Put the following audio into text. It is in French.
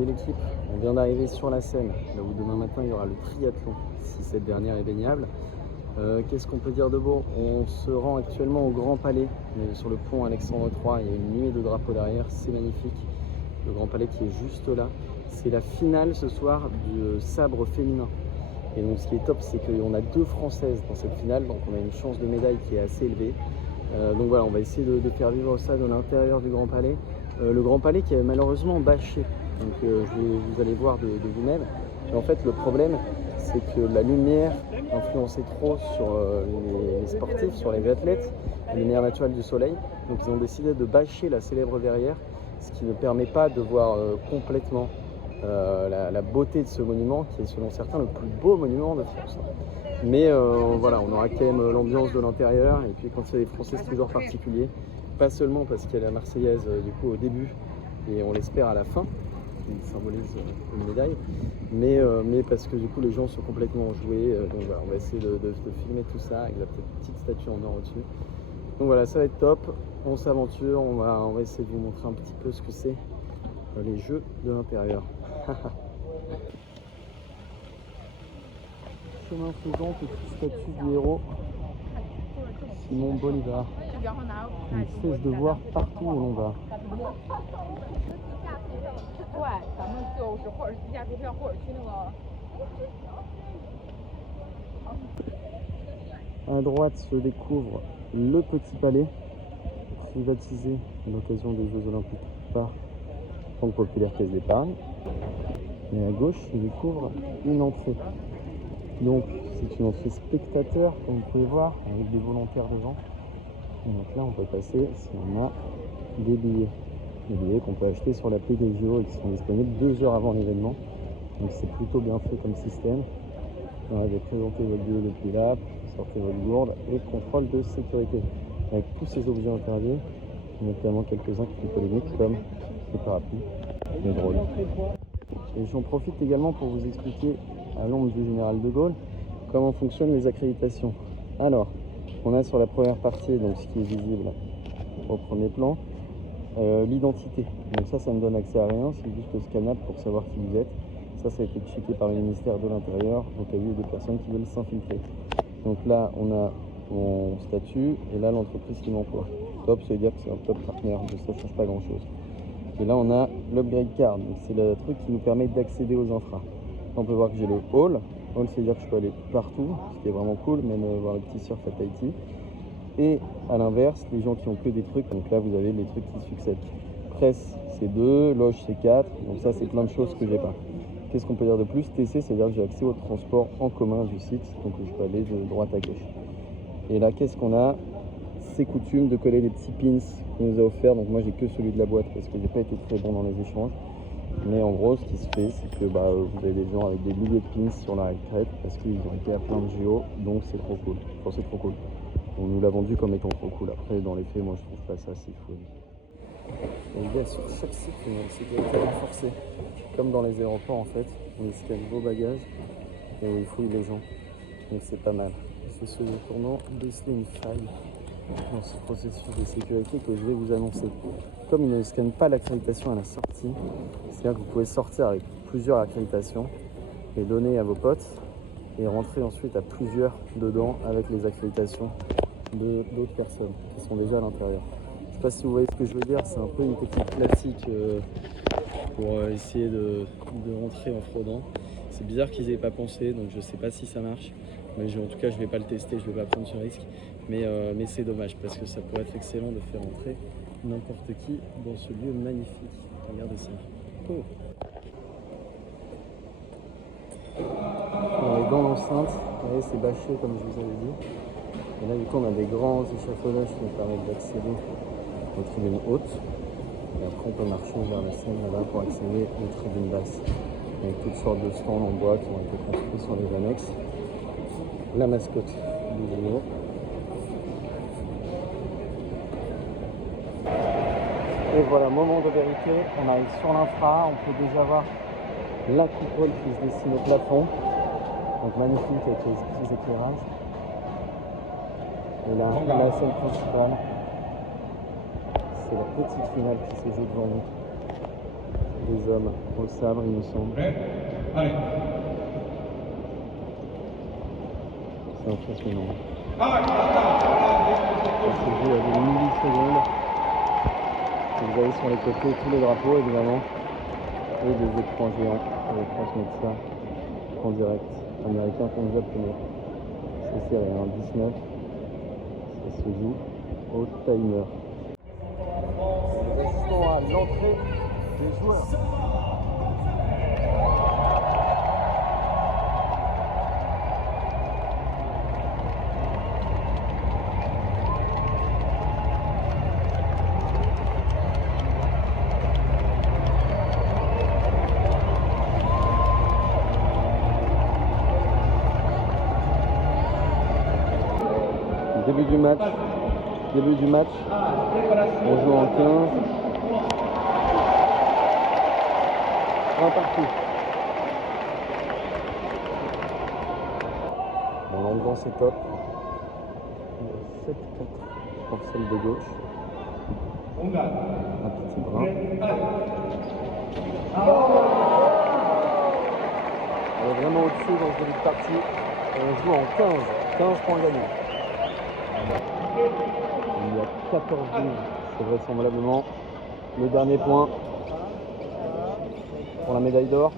qualifier l'équipe. On vient d'arriver sur la Seine, là où demain matin il y aura le triathlon, si cette dernière est baignable. Qu'est-ce qu'on peut dire de beau? On se rend actuellement au Grand Palais, sur le pont Alexandre III. Il y a une nuée de drapeaux derrière, c'est magnifique. Le Grand Palais qui est juste là. C'est la finale ce soir du sabre féminin. Et donc ce qui est top, c'est qu'on a 2 Françaises dans cette finale, donc on a une chance de médaille qui est assez élevée. Donc voilà, on va essayer de faire vivre ça dans l'intérieur du Grand Palais. Le Grand Palais qui est malheureusement bâché, donc vous allez voir de vous-même. Et en fait, le problème, c'est que la lumière influençait trop sur les sportifs, sur les athlètes, la lumière naturelle du soleil. Donc ils ont décidé de bâcher la célèbre verrière, ce qui ne permet pas de voir complètement la beauté de ce monument, qui est selon certains le plus beau monument de France. Mais voilà, on aura quand même l'ambiance de l'intérieur, et puis quand il y a des Français, c'est toujours particulier. Pas seulement parce qu'il y a la Marseillaise du coup au début, et on l'espère à la fin, qui symbolise une médaille, mais parce que du coup les gens sont complètement enjoués. Donc voilà, on va essayer de filmer tout ça avec la petite statue en or au-dessus. Donc voilà, ça va être top, on s'aventure, on va essayer de vous montrer un petit peu ce que c'est les jeux de l'intérieur. Chemin faisant, petite statue du héros Simon Bolivar. On ne cesse de voir partout où l'on va. À droite se découvre le Petit Palais, privatisé à l'occasion des Jeux Olympiques par Banque Populaire Caisse d'Épargne. Et à gauche se découvre une entrée. Donc c'est une entrée spectateur, comme vous pouvez voir, avec des volontaires devant. Et donc là on peut passer si on a des billets. Des billets qu'on peut acheter sur l'appli des JO et qui sont disponibles 2 heures avant l'événement. Donc c'est plutôt bien fait comme système. Vous allez présenter votre billet depuis là, sortez votre gourde et contrôle de sécurité. Avec tous ces objets interdits, notamment quelques-uns qui font polémique comme les parapluies, les drones. Et j'en profite également pour vous expliquer à l'ombre du général de Gaulle comment fonctionnent les accréditations. Alors, on a sur la première partie, donc ce qui est visible au premier plan, l'identité. Donc ça ne donne accès à rien, c'est juste le scanable pour savoir qui vous êtes. Ça a été checké par le ministère de l'Intérieur au cas où il y a des personnes qui veulent s'infiltrer. Donc là, on a mon statut et là, l'entreprise qui m'emploie. Top, ça veut dire que c'est un top partenaire, donc ça ne change pas grand-chose. Et là, on a l'upgrade card, donc c'est le truc qui nous permet d'accéder aux infras. On peut voir que j'ai le hall. Hall, c'est-à-dire que je peux aller partout, ce qui est vraiment cool, même voir le petit surf à Tahiti. Et à l'inverse, les gens qui ont que des trucs, donc là, vous avez les trucs qui succèdent. Presse, c'est 2, loge, c'est 4, donc ça, c'est plein de choses que j'ai pas. Qu'est-ce qu'on peut dire de plus? TC, c'est-à-dire que j'ai accès au transport en commun du site, donc je peux aller de droite à gauche. Et là, qu'est-ce qu'on a? C'est coutume de coller des petits pins qu'on nous a offerts. Donc moi, j'ai que celui de la boîte parce que j'ai pas été très bon dans les échanges. Mais en gros, ce qui se fait, c'est que vous avez des gens avec des milliers de pins sur la retraite parce qu'ils ont été à plein de JO, donc c'est trop cool. Enfin, c'est trop cool. On nous l'a vendu comme étant trop cool. Après, dans les faits, moi, je trouve pas ça si fou. Et il y a sur chaque site une sécurité renforcée. Comme dans les aéroports, en fait, on y scanne vos bagages et on y fouille les gens. Donc c'est pas mal. C'est ce tournant déceler une faille dans ce processus de sécurité que je vais vous annoncer. Comme ils ne scannent pas l'accréditation à la sortie, c'est-à-dire que vous pouvez sortir avec plusieurs accréditations et donner à vos potes et rentrer ensuite à plusieurs dedans avec les accréditations d'autres personnes qui sont déjà à l'intérieur. Je ne sais pas si vous voyez ce que je veux dire, c'est un peu une technique classique pour essayer de rentrer en fraudant. C'est bizarre qu'ils n'aient pas pensé, donc je ne sais pas si ça marche. Mais en tout cas, je ne vais pas le tester, je ne vais pas prendre ce risque. Mais c'est dommage parce que ça pourrait être excellent de faire entrer n'importe qui dans ce lieu magnifique. Regardez ça. Oh. On est dans l'enceinte, vous voyez, c'est bâché comme je vous avais dit. Et là, du coup, on a des grands échafaudages qui nous permettent d'accéder aux tribunes hautes. Et après, on peut marcher vers la scène là-bas pour accéder aux tribunes basses. Avec toutes sortes de stands en bois qui ont été construits sur les annexes. La mascotte du JO. Et voilà, moment de vérité, on arrive sur l'infra, on peut déjà voir la coupole qui se dessine au plafond. Donc magnifique avec les petits éclairages. Et là, la scène principale, c'est la petite finale qui se joue devant nous. les hommes au sabre, il me semble. Allez. C'est impressionnant. Ça se joue à des millisecondes. Vous avez sur les côtés tous les drapeaux, évidemment, et des écrans géants pour transmettre ça en direct. Américain contre japonais. C'est serré, hein, 19. Ça se joue au timer. Nous assistons à l'entrée des joueurs. Début du match. On joue en 15. Un partout. Bon, l'ambiance est top. 7-4 pour celle de gauche. Un petit brin. On est vraiment au-dessus dans ce début de partie. Et on joue en 15. 15 points gagnés. Il y a 14-12. C'est vraisemblablement le dernier point pour la médaille d'or.